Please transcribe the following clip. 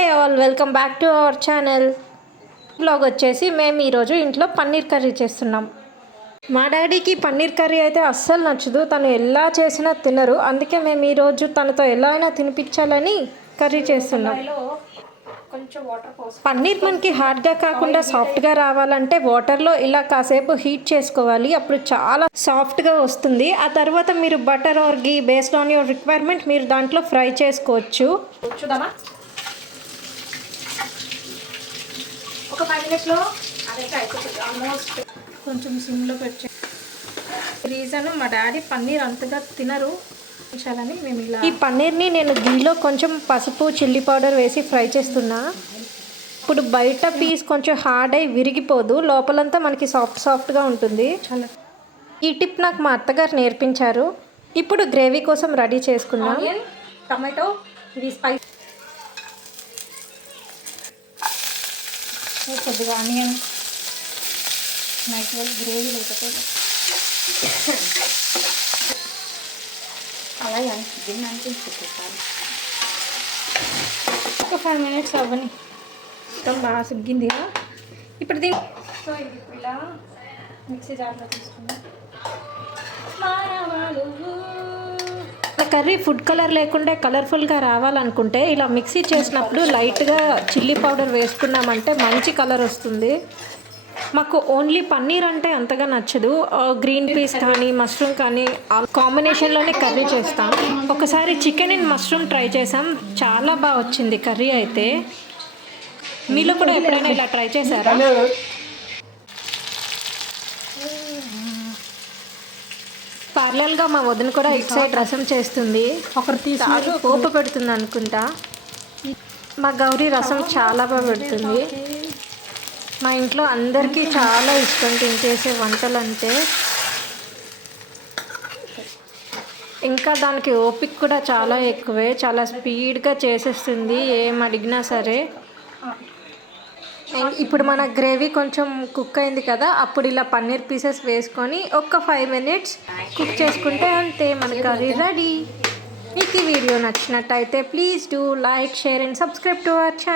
Hey all welcome back to our channel. Blog వచ్చేసి మేము ఈరోజు ఇంట్లో పన్నీర్ కర్రీ చేస్తున్నాం. మా డాడీకి పన్నీర్ కర్రీ అయితే అస్సలు నచ్చదు. తను ఎలా చేసినా తినరు. అందుకే మేము ఈరోజు తనతో ఎలా అయినా తినిపించాలని కర్రీ చేస్తున్నాం. పన్నీర్ మనకి హార్డ్గా కాకుండా సాఫ్ట్గా రావాలంటే వాటర్లో ఇలా కాసేపు హీట్ చేసుకోవాలి. అప్పుడు చాలా సాఫ్ట్గా వస్తుంది. ఆ తర్వాత మీరు butter are ghee based on your requirement మీరు దాంట్లో ఫ్రై చేసుకోవచ్చు. చూద్దామా? ఒక 5 minutesలో అదైతే అయిపోతుంది. ఆల్మోస్ట్ కొంచెం సిమ్లో పెట్టి రీజన్ మా డాడీ పన్నీర్ అంతగా తినరు చాలని మేము ఇలా ఈ పన్నీర్ని నేను గీలో కొంచెం పసుపు చిల్లీ పౌడర్ వేసి ఫ్రై చేస్తున్నా. ఇప్పుడు బయట పీస్ కొంచెం హార్డ్ అయి విరిగిపోదు, లోపలంతా మనకి సాఫ్ట్గా ఉంటుంది. చాలా ఈ టిప్ నాకు మా అత్తగారు నేర్పించారు. ఇప్పుడు గ్రేవీ కోసం రెడీ చేసుకున్నాం. టమాటో ఇది స్పైస్ కొద్దిగా ఆనియన్ న్యాచురల్ గ్రేవీ లేకపోతే అలాగే గిన్నె అనిపించుకుంటాను. ఒక 5 minutes అవ్వని మొత్తం బాగా సిగ్గింది. ఇప్పుడు దీన్ని సో ఇది ఇలా మిక్సీ జార్లో తీసుకున్నాం. కర్రీ ఫుడ్ కలర్ లేకుండా కలర్ఫుల్గా రావాలనుకుంటే ఇలా మిక్సీ చేసినప్పుడు లైట్గా చిల్లీ పౌడర్ వేసుకున్నామంటే మంచి కలర్ వస్తుంది. మాకు ఓన్లీ పన్నీర్ అంటే అంతగా నచ్చదు. గ్రీన్ పీస్ కానీ మష్రూమ్ కానీ కాంబినేషన్లోనే కర్రీ చేస్తాం. ఒకసారి చికెన్ అండ్ మష్రూమ్ ట్రై చేసాం, చాలా బాగా వచ్చింది కర్రీ అయితే. మీలో కూడా ఎప్పుడైనా ఇలా ట్రై చేశారా? పార్లల్గా మా వదిన కూడా ఇటు సైడ్ రసం చేస్తుంది. ఒకరు తీసుకు పోపు పెడుతుంది అనుకుంటా. మా గౌరీ రసం చాలా బాగా పెడుతుంది. మా ఇంట్లో అందరికీ చాలా ఇష్టం తిని చేసే వంటలు అంటే. ఇంకా దానికి ఓపిక కూడా చాలా ఎక్కువే, చాలా స్పీడ్గా చేసేస్తుంది ఏం అడిగినా సరే. ఇప్పుడు మన గ్రేవీ కొంచెం కుక్ అయింది కదా, అప్పుడు ఇలా పన్నీర్ పీసెస్ వేసుకొని ఒక 5 minutes కుక్ చేసుకుంటే అంతే మన కర్రీ రెడీ. మీకు ఈ వీడియో నచ్చినట్టయితే please do like, share and subscribe to our channel.